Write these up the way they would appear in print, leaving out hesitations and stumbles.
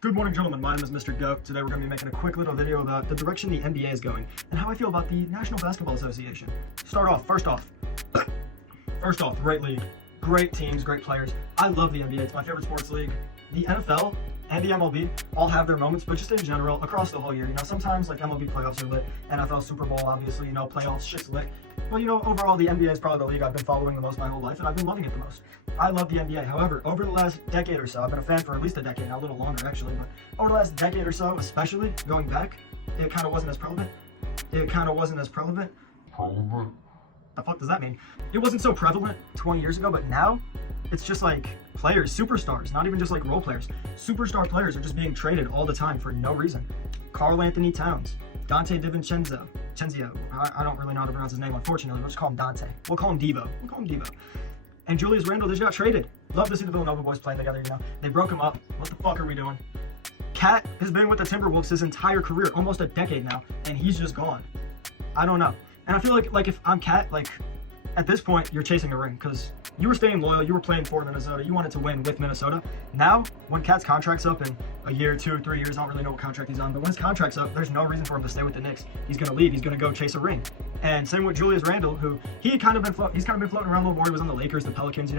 Good morning, gentlemen. My name is MrGoat. Today we're going to be making a quick little video about the direction the NBA is going and how I feel about the National Basketball Association. First off, great league, great teams, great players. I love the NBA. It's my favorite sports league. The NFL and the MLB all have their moments, but just in general, across the whole year, sometimes like MLB playoffs are lit, NFL Super Bowl, obviously, playoffs, shit's lit. But overall, the NBA is probably the league I've been following the most my whole life, and I've been loving it the most. I love the NBA. However, over the last decade or so, I've been a fan for at least a decade now, a little longer actually, but over the last decade or so, especially going back, it kind of wasn't as prevalent. The fuck does that mean? It wasn't so prevalent 20 years ago, but now it's just like players, superstars, not even just like role players. Superstar players are just being traded all the time for no reason. Karl-Anthony Towns, Dante DiVincenzo, I don't really know how to pronounce his name, unfortunately. We'll just call him Dante. We'll call him Devo. And Julius Randle just got traded. Love to see the Villanova boys playing together, They broke him up. What the fuck are we doing? Cat has been with the Timberwolves his entire career, almost a decade now, and he's just gone. I don't know. And I feel like if I'm Cat, at this point, you're chasing a ring because you were staying loyal, you were playing for Minnesota, you wanted to win with Minnesota. Now, when Cat's contract's up in a year, 2, 3 years, I don't really know what contract he's on, but when his contract's up, there's no reason for him to stay with the Knicks. He's going to leave, he's going to go chase a ring. And same with Julius Randle, who he's kind of been floating around a little more. He was on the Lakers, the Pelicans,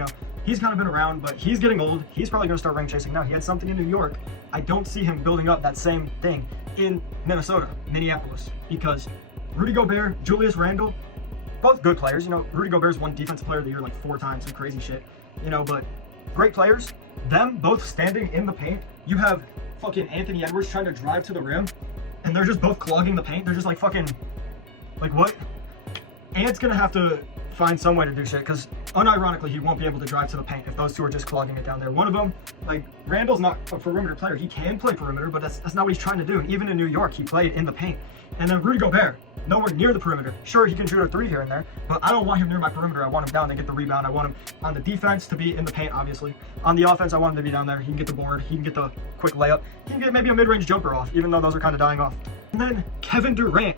He's kind of been around, but he's getting old. He's probably going to start ring chasing now. He had something in New York. I don't see him building up that same thing in Minneapolis, because Rudy Gobert, Julius Randle, both good players. Rudy Gobert's won Defensive Player of the Year like 4 times, some crazy shit. But great players. Them both standing in the paint. You have fucking Anthony Edwards trying to drive to the rim, and they're just both clogging the paint. They're just like what? Ant's gonna have to find some way to do shit, because unironically he won't be able to drive to the paint if those two are just clogging it down there. One of them, Randall's not a perimeter player. He can play perimeter, but that's not what he's trying to do. And even in New York, he played in the paint. And then Rudy Gobert, nowhere near the perimeter. Sure, he can shoot a 3 here and there, but I don't want him near my perimeter. I want him down to get the rebound. I want him on the defense to be in the paint, obviously. On the offense, I want him to be down there. He can get the board. He can get the quick layup. He can get maybe a mid-range jumper off, even though those are kind of dying off. And then Kevin Durant.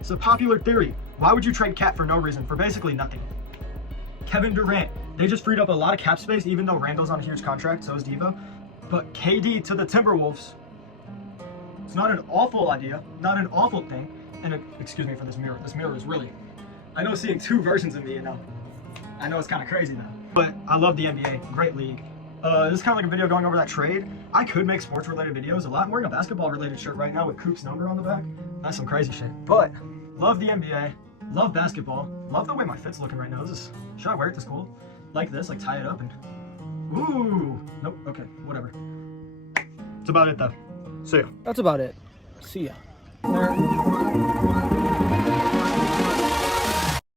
It's a popular theory. Why would you trade Cat for no reason? For basically nothing. Kevin Durant. They just freed up a lot of cap space, even though Randall's on a huge contract, so is Devo. But KD to the Timberwolves. It's not an awful idea, not an awful thing. And excuse me for this mirror. This mirror is really, I know seeing 2 versions of me, I know it's kind of crazy now. But I love the NBA, great league. This is kind of like a video going over that trade. I could make sports related videos a lot. I'm wearing a basketball related shirt right now with Coop's number on the back. That's some crazy shit. But love the NBA, love basketball, love the way my fit's looking right now. Should I wear it to school? Like this, tie it up and, ooh, nope, okay, whatever. That's about it though. See ya. That's about it. See ya.